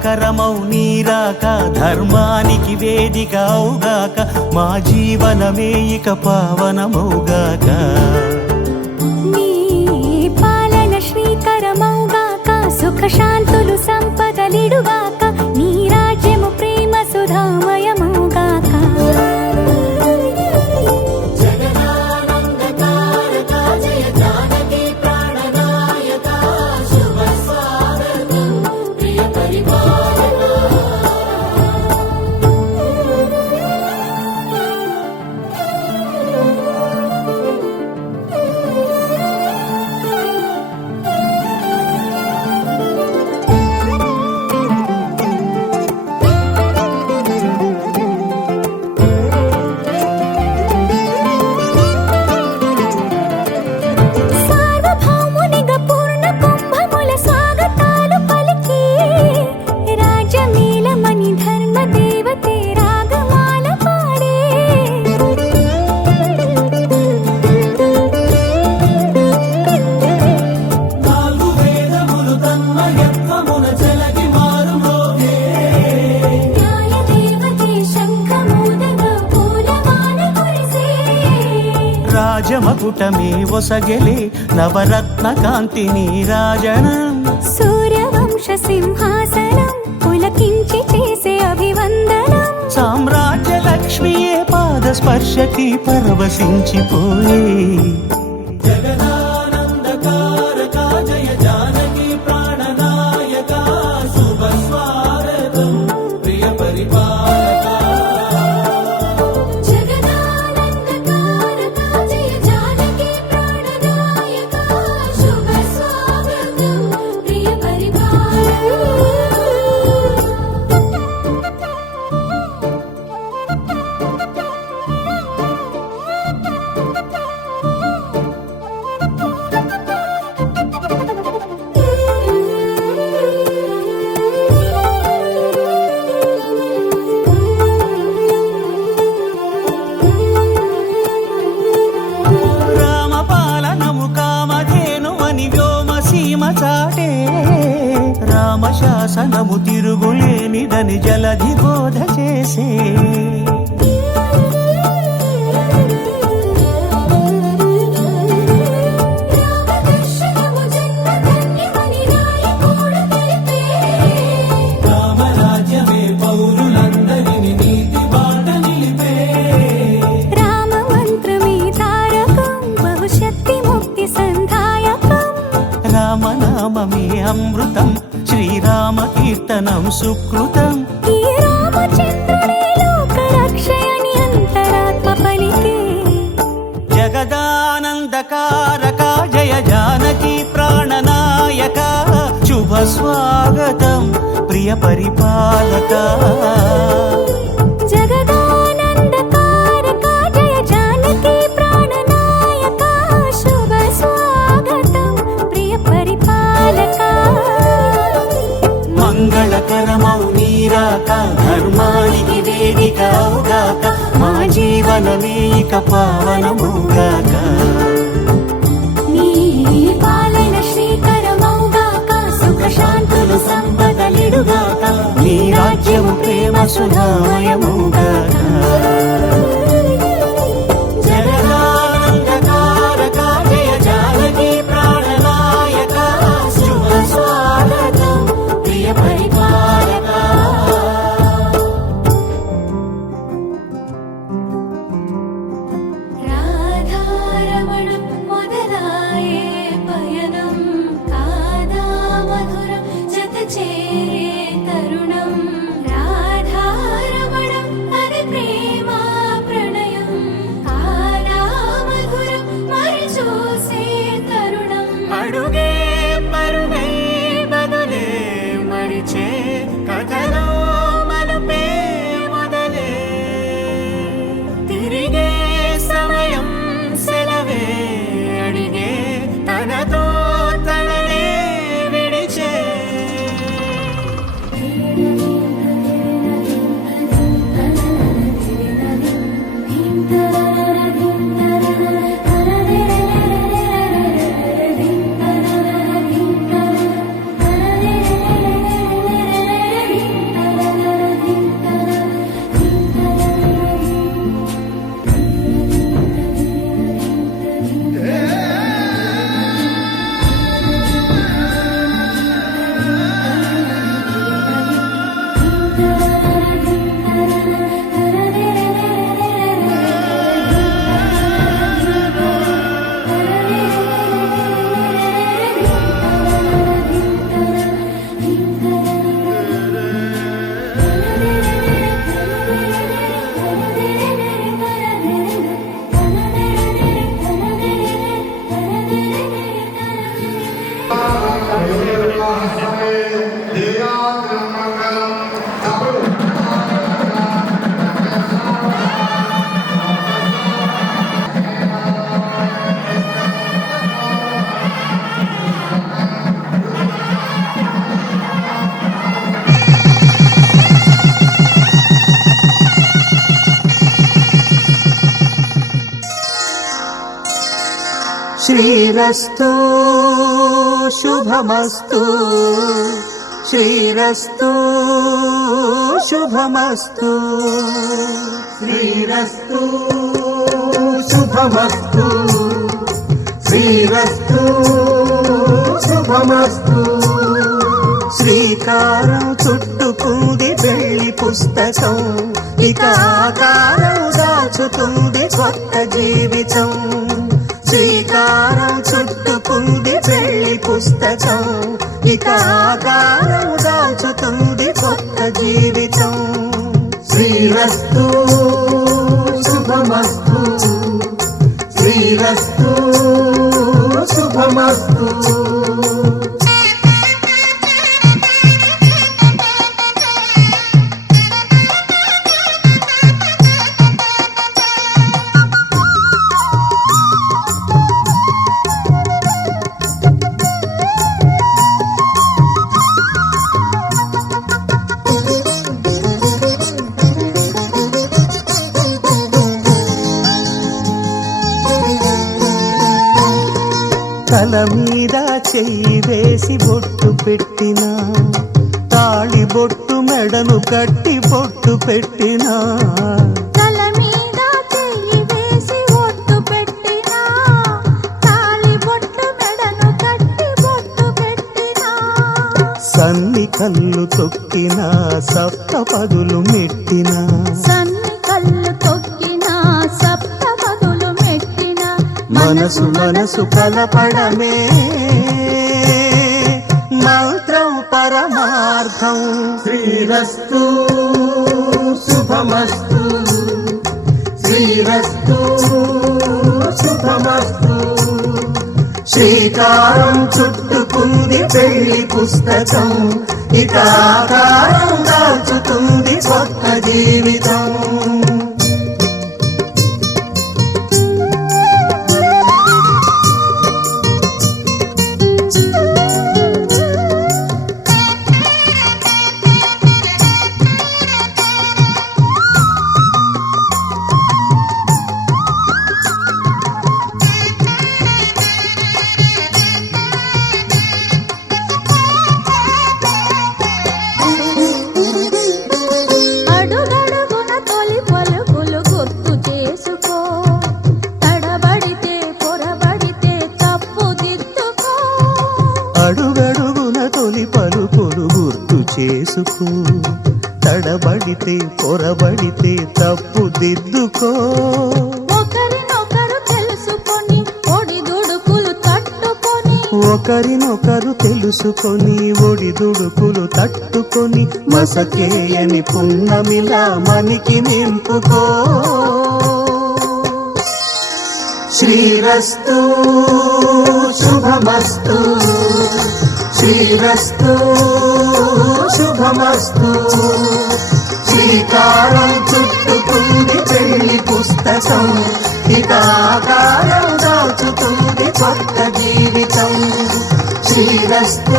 మంగళకరమౌ నీరాక ధర్మానికి వేదిక అవుగాక మా జీవనమే ఇక పావనమౌగాక నీ పాలన శ్రీకరమౌగాక సుఖ శాంతులు సంపదలిడుగాక నీ రాజ్యము ప్రేమ సుధామయమౌగాక రాజమకుటమే ఒసగెలే నవరత్న కాంతి నీరాజనం సూర్యవంశ సింహాసనం పులకించి చేసే అభివందనం సామ్రాజ్య లక్ష్మియే పాద స్పర్శకి పరవశించిపోయే జగదానందకారక జయ జానకి ప్రాణనాయక శుభ స్వాగతం ప్రియ పరిపాలక చాటే రామశాసనము తిరుగులేనిదని జలధి బోధ చేసే రామరాజ్యమే పౌరులందరిని నీతి బాట నిలిపే రామ మంత్రమే తారకం భవిష్యత్తి ముక్తి సంధాయకం రామనామమే అమృతం శ్రీరామ కీర్తనం సుకృతం ఈ రామచంద్రుడే లోక రక్షయని అంతరాత్మ పలికే జగదానందకారక జయ జానకి ప్రాణనాయక శుభ స్వాగతం ప్రియ పరిపాలక జగదానందకారక జయ జానకి ప్రాణనాయక శుభ స్వాగతం ప్రియ పరిపాలక మంగళకరమౌ నీరాక ధర్మానికి వేదిక అవుగాక మా జీవనమే ఇక పావనమౌగాక నీ పాలన శ్రీకరమౌగాక సుఖ శాంతులు సంపదలిడుగాక నీ రాజ్యము ప్రేమ సుధామయమౌగాక జగదానందకారక జయ జానకి ప్రాణనాయక శుభ స్వాగతం ప్రియ పరిపాలక రాధారమణం మొదలాయే పయనం కాదా మధురం జత చేరే తరుణం రాధారమణం అది ప్రేమ ప్రణయం కాదా మధురం మరి చూసే తరుణం అడుగే పరుగే బదులే మరిచే కథలో మలుపే మొదలే తిరిగే సమయం సెలవే అడిగే తనతో తననే విడిచే శ్రీరస్తు శుభమస్తు శ్రీరస్తు శుభమస్తు శ్రీరస్తు శుభమస్తు శ్రీరస్తు శుభమస్తు శ్రీకారం చుట్టుకుంది పెళ్లి పుస్తకం ఇక ఆకారం దాచుతుంది కొత్త జీవితం శ్రీకారం చుట్టుకుంది పెళ్లి పుస్తకం ఇక ఆకారం దాచుతుంది కొత్త జీవితం శ్రీరస్తు శుభమస్తు శ్రీరస్తు శుభమస్తు తల మీద చెయ్యి వేసి బొట్టు పెట్టినా తాళి బొట్టు మెడను కట్టి బొట్టు పెట్టినా తల మీద చెయ్యి వేసి బొట్టు పెట్టినా తాళి బొట్టు మెడను కట్టి బొట్టు పెట్టినా సన్ని కళ్ళు తొక్కినా సప్త పదులు మెట్టినా సన్ని కళ్ళు తొక్కినా సప్త పదులు మెట్టినా మనసు మనసు కలపడమే మంత్రం పరమార్థం శ్రీరస్తు శుభమస్తు శ్రీరస్తు శుభమస్తు శ్రీకారం చుట్టుకుంది పెళ్లి పుస్తకం ఇక ఆకారం దాచుతుంది కొత్త జీవితం అడుగడుగున తొలి పలుకులు గుర్తు చేసుకో తడబడితే పొరబడితే తప్పు దిద్దుకో అడుగడుగున తొలి పలుకులు గుర్తు చేసుకో తడబడితే పొరబడితే తప్పు దిద్దుకో ఒకరినొకరు తెలుసుకొని ఒడిదుడుకులు తట్టుకొని ఒకరినొకరు తెలుసుకొని ఒడిదుడుకులు తట్టుకొని మసకేయని పున్నమిలా మనికి నింపుకో శ్రీరస్తు శుభమస్తు శ్రీరస్తు శుభమస్తు శ్రీకారం చుట్టుకుంది పెళ్లి పుస్తకం ఇక ఆకారం దాచుతుంది కొత్త జీవితం శ్రీరస్తు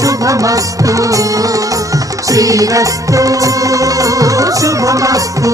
శుభమస్తు శ్రీరస్తు శుభమస్తు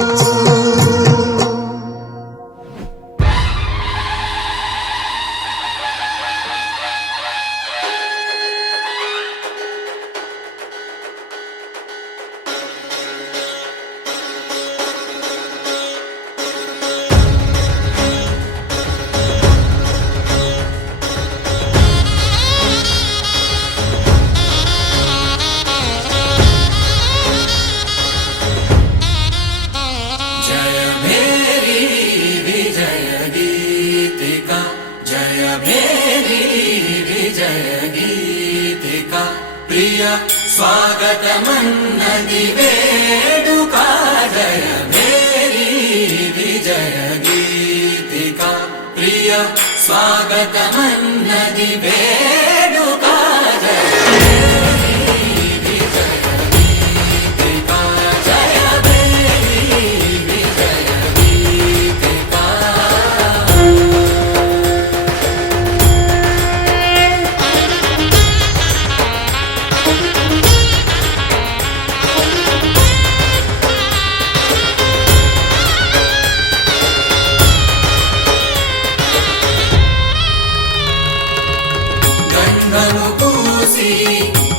ప్రియ స్వాగతమన్నది వేడుక జయ మేరీ విజయ గీతిక ప్రియ స్వాగతమన్నది వేడుక జయ మేరీ విజయ గీతిక జయ మేరీ విజయ గీతిక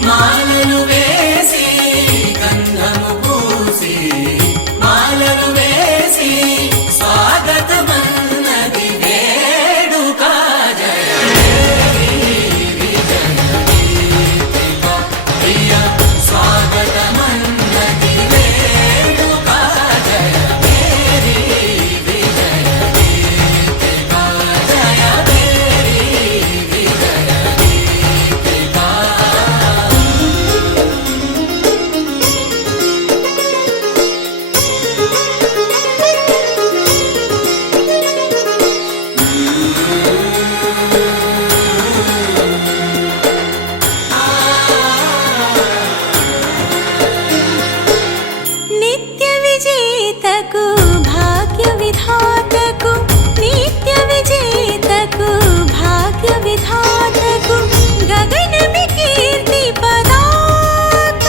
మాలలు వేసి గంధము పూసి మాలలు వేసి స్వాగతమన్నది వేడుక జయ ప్రియ స్వాగతమన్నది వేడుక జయ మేరీ విజయ గీతిక జయ మేరీ విజయ గీతిక నిత్య విజేతకు భాగ్య విధాతకు నిత్య విజేతకు భాగ్య విధాతకు గగనమి కీర్తి పదాక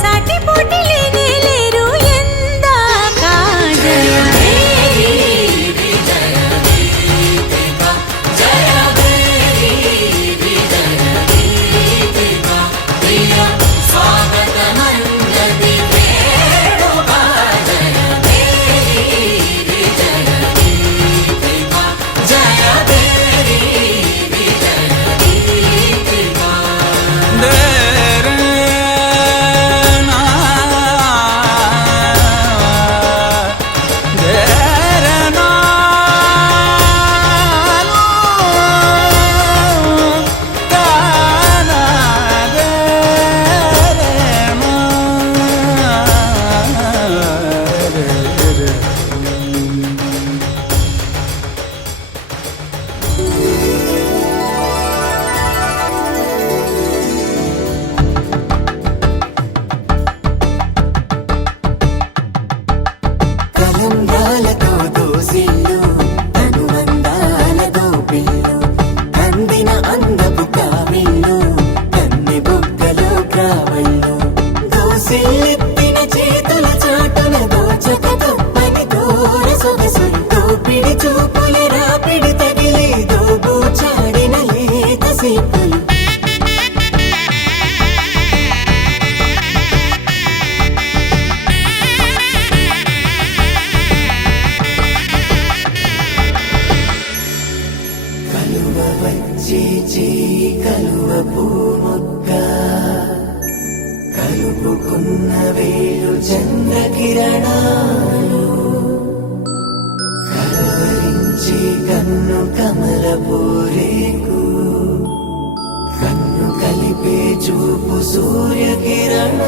సాటి పోటీ లేరు ఎందాక జయ మేరీ విజయ గీతిక జయ మేరీ విజయ గీతిక ప్రియ స్వాగతమన్నది వేడుక జయ మేరీ విజయ గీతిక జయ మేరీ విజయ గీతిక కలంబ్రాలతో దోసిళ్ళు అనుబంధాలతో పిల్లు అందిన అందపు కావిళ్ళు కన్నె బుగ్గలో గ్రావళ్ళు దోసిళ్ళెత్తిన చేతుల చాటున దోచక తప్పని దూర సొగసులు దోపిడి చూపుల రాపిడి తగిలి దోబూచాడిన లేత సీపులు కలువ వచ్చే చేయి కలువ పూమొక్క కలుపుకున్న వేలు చంద్రకిరణాలు కలవరించే కన్ను కమల పూరేకు కన్ను కలిపే చూపు సూర్యకిరణాలు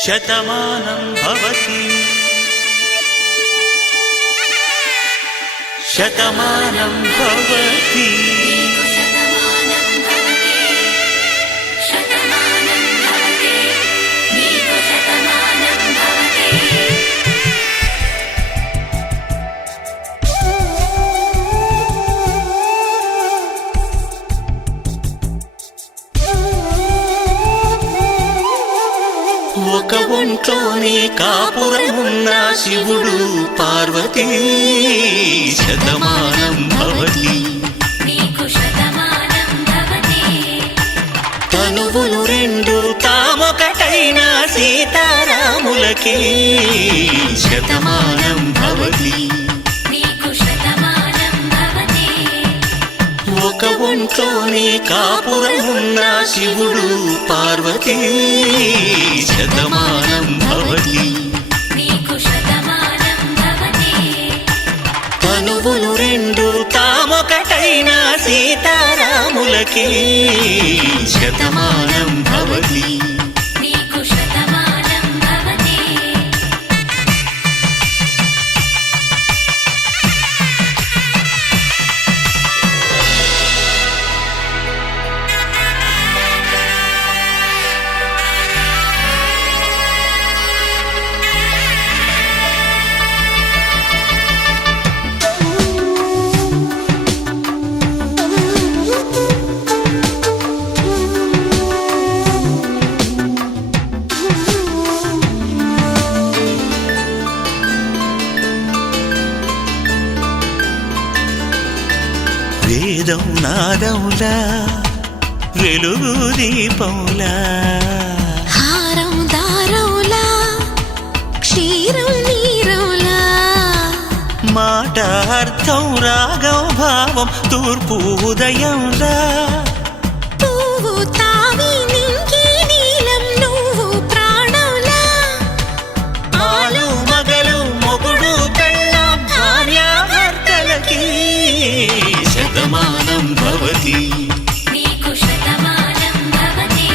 శతమానం భవతి శతమానం భవతి ఒక ఒంట్లోనే కాపురమున్న శివుడు పార్వతీ శతమానం భవతి తనువులు రెండు తామొకటైన సీతారాములకి శతమానం భవతి ఒక ఒంట్లోనే కాపురమున్న శివుడు పార్వతీ శతమానం భవతి తనువులు రెండు తామొకటైన సీతారాములకి శతమానం భవతి వేదం నాదములా వెలుగు దీపములా హారం దారంలా క్షీరం నీరంలా మాట అర్థం రాగం భావం తూర్పు ఉదయంలా పువ్వు తావి నింగి నీలం నువ్వు ప్రాణంలా ఆలు మగలు మొగుడు పెళ్ళాం భార్యాభర్తలకి శతమానం భవతి నీకు శతమానం భవతి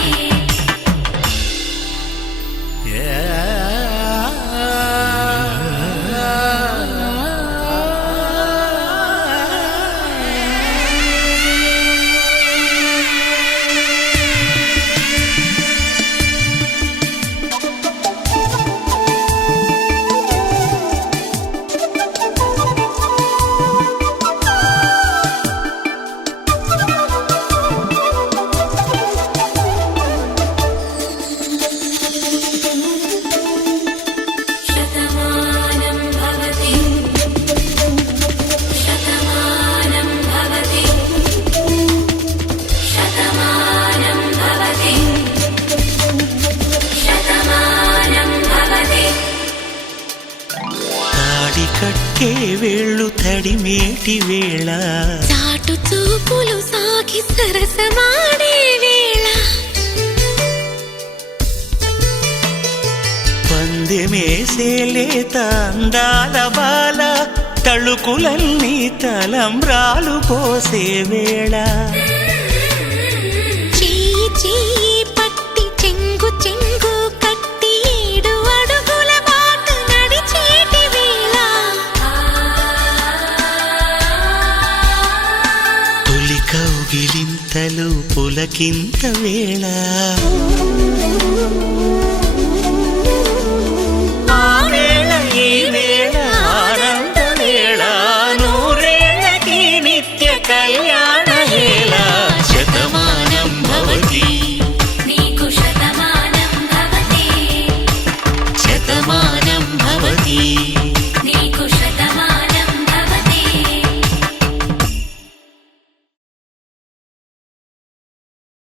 శతమానం భవతి శతమానం భవతి శతమానం భవతి శతమానం భవతి తాడి కట్టే వేళ్ళు తడిమేటి వేళ చాటు చూపులు సాగి సరసమాడే వేళ పందెమేసే లేత అందాల బాల తళుకులన్నీ తలంబ్రాలు పోసే వేళ చెయ్యి చెయ్యి పట్టి చెంగు చెంగు కట్టి 7 అడుగుల బాట నడిచేటి వేళ తొలి కౌగిలింతలు పులకింత వేళ